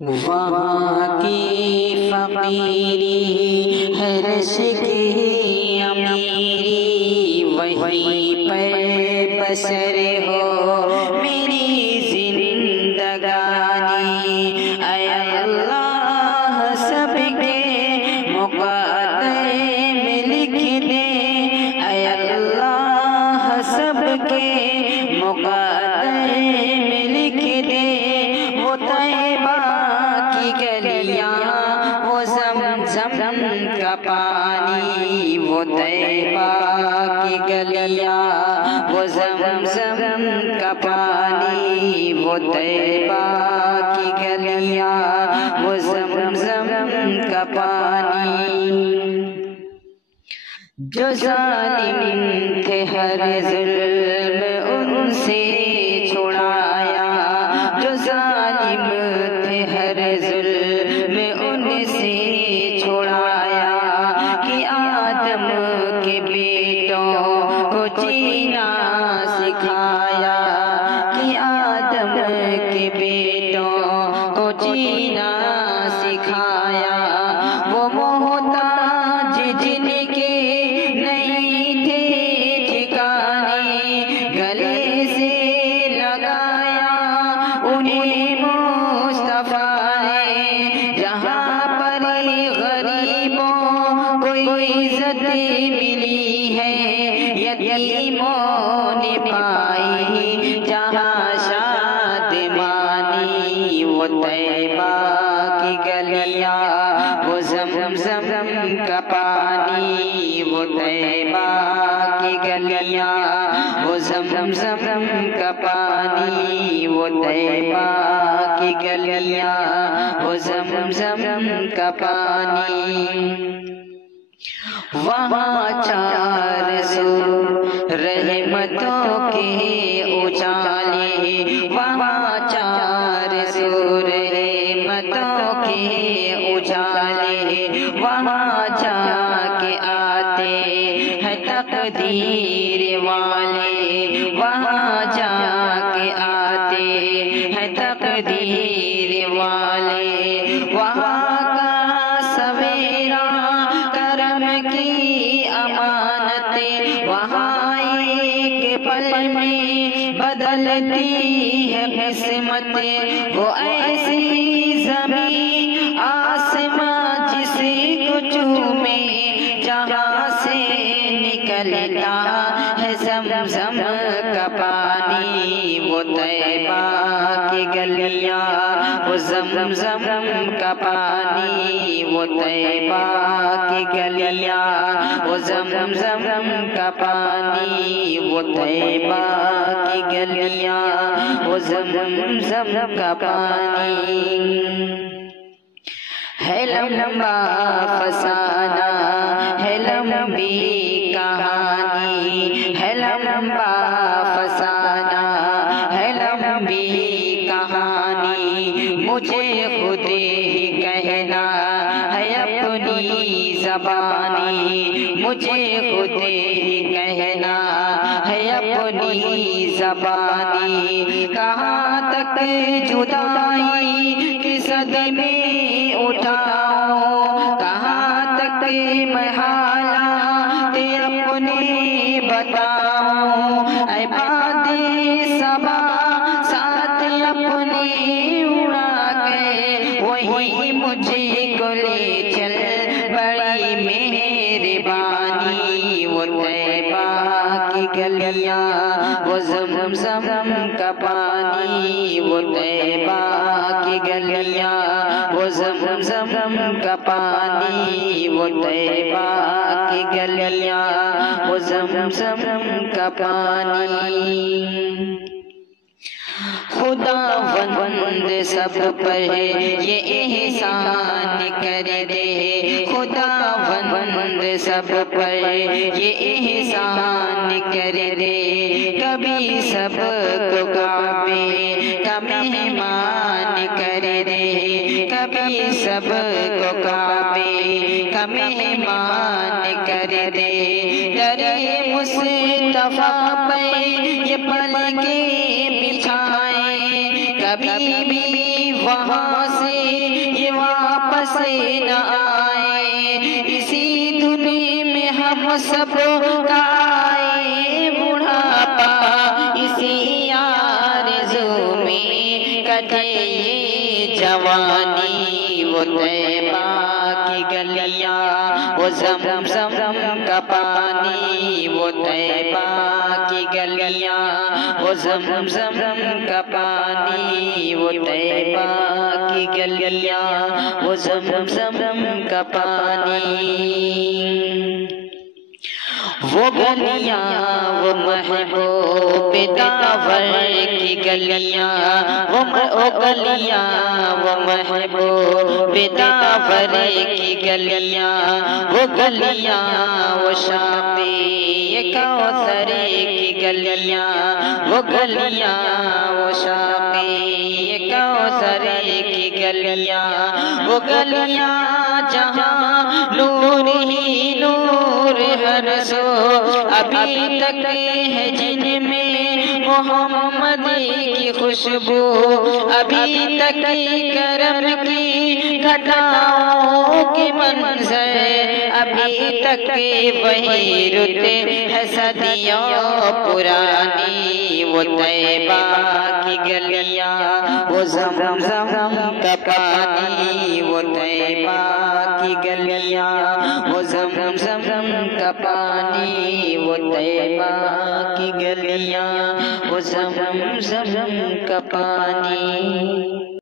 وہاں کی فقیری ہے رش کی امیری، وہیں پر بسر ہو میری زندگانی۔ اے اللہ سب کے مقدر میں لکھ دے، اے اللہ سب کے مقدر میں لکھ دے، وہ طیبہ کی گلیاں وہ زمزم کا پانی، وہ طیبہ کی گلیاں وہ زمزم کا پانی، وہ طیبہ کی گلیاں وہ زمزم کا پانی۔ جو ظالم تھے ہر ظلم ان سے چھڑایا، جو ظالم تھے ہر ظلم ان سے چھڑایا، کہ آدم کے بیٹوں کو جینا سکھایا، کہ آدم کے بیٹوں کو جینا سکھایا۔ وہ محتاج جن کے نہیں تھے ٹھکانے، گلے سے لگایا انہیں مصطفیٰ نے، جہاں پر غریبوں کو عزت ملی ہے، یتیموں نے پائی جہاں شادمانی۔ وہ طیبہ کی گلیاں وہ زمزم کا پانی، وہ طیبہ کی گلیاں وہ زمزم کا پانی، وہ طیبہ کی گلیاں وہ زمزم کا پانی۔ وہاں چار سو رحمتوں کے اجالے، وہاں چار سو رحمتوں کے اجالے، وہاں جا کے آتے ہیں تقدیر والے، وہاں جا کے آتے ہیں تقدیر والے۔ وہاں کا سویرا کرم کی امانت، وہاں ایک پل میں بدلتی ہے قسمت۔ وہ ایسی زمین آسمان جس کو چومے، جہاں سے نکلتا ہے زمزم کا پانی۔ وہ طیبہ کی گلیاں وہ زمزم کا پانی، وہ طیبہ کی گلیاں وہ زمزم کا پانی، وہ طیبہ کی گلیاں وہ زمزم کا پانی۔ ہے لمبا فسانہ ہے لمبی کہانی، ہے لمبا فسانہ ہے لمبی کہانی، مجھے خود ہی کہنا ہے اپنی زبانی، مجھے خود ہی کہنا ہے اپنی زبانی۔ کہاں تک جدائی کے صدمے اٹھاؤں، کہاں تک میں حالات اپنے بتاؤں، اے باد صبا ساتھ اپنے اڑا کے وہی مجھے کو لے چل، بڑی مہربانی۔ وہ طیبہ کی گلیاں وہ زمزم کا پانی، وہ طیبہ کی گلیاں وہ زمزم کا پانی، وہ طیبہ کی گلیاں وہ زمزم کا پانی۔ خداوند سب پر یہ احسان کر دے، خداوند سب پر یہ احسان کر دے، کبھی سب کو کعبے کا مہمان کر دے، کبھی سب کو کعبے کا مہمان کر دے۔ درے مصطفیٰ پہ یہ پلکیں بچھائیں، کبھی بھی وہاں سے وہ سب کا آئے بڑھاپا اسی آرزو میں کٹے یہ جوانی وہ طیبہ کی گلیاں وہ زمزم کا پانی وہ طیبہ کی گلیاں وہ زمزم کا پانی وہ طیبہ کی گلیاں وہ زمزم کا پانی وہ گلیاں وہ محبوب داور کی گلیاں وہ گلیاں وہ محبوب داور کی گلیاں وہ گلیاں وہ شاقی کوثر کی گلیاں وہ گلیاں وہ شاقی کوثر کی گلیاں وہ گلیاں جہاں نور ہی نور ہر سو ابھی تک ہے جن میں محمد کی خوشبو ابھی تک کرم کی گھٹاؤں کی منظر ابھی تک وہی رتے ہے صدیوں پرانی وہ طیبہ کی گلیاں وہ زمزم کا پانی وہ طیبہ کی گلیاں وہ زمزم کا پانی وہ طیبہ کی گلیاں وہ زمزم کا پانی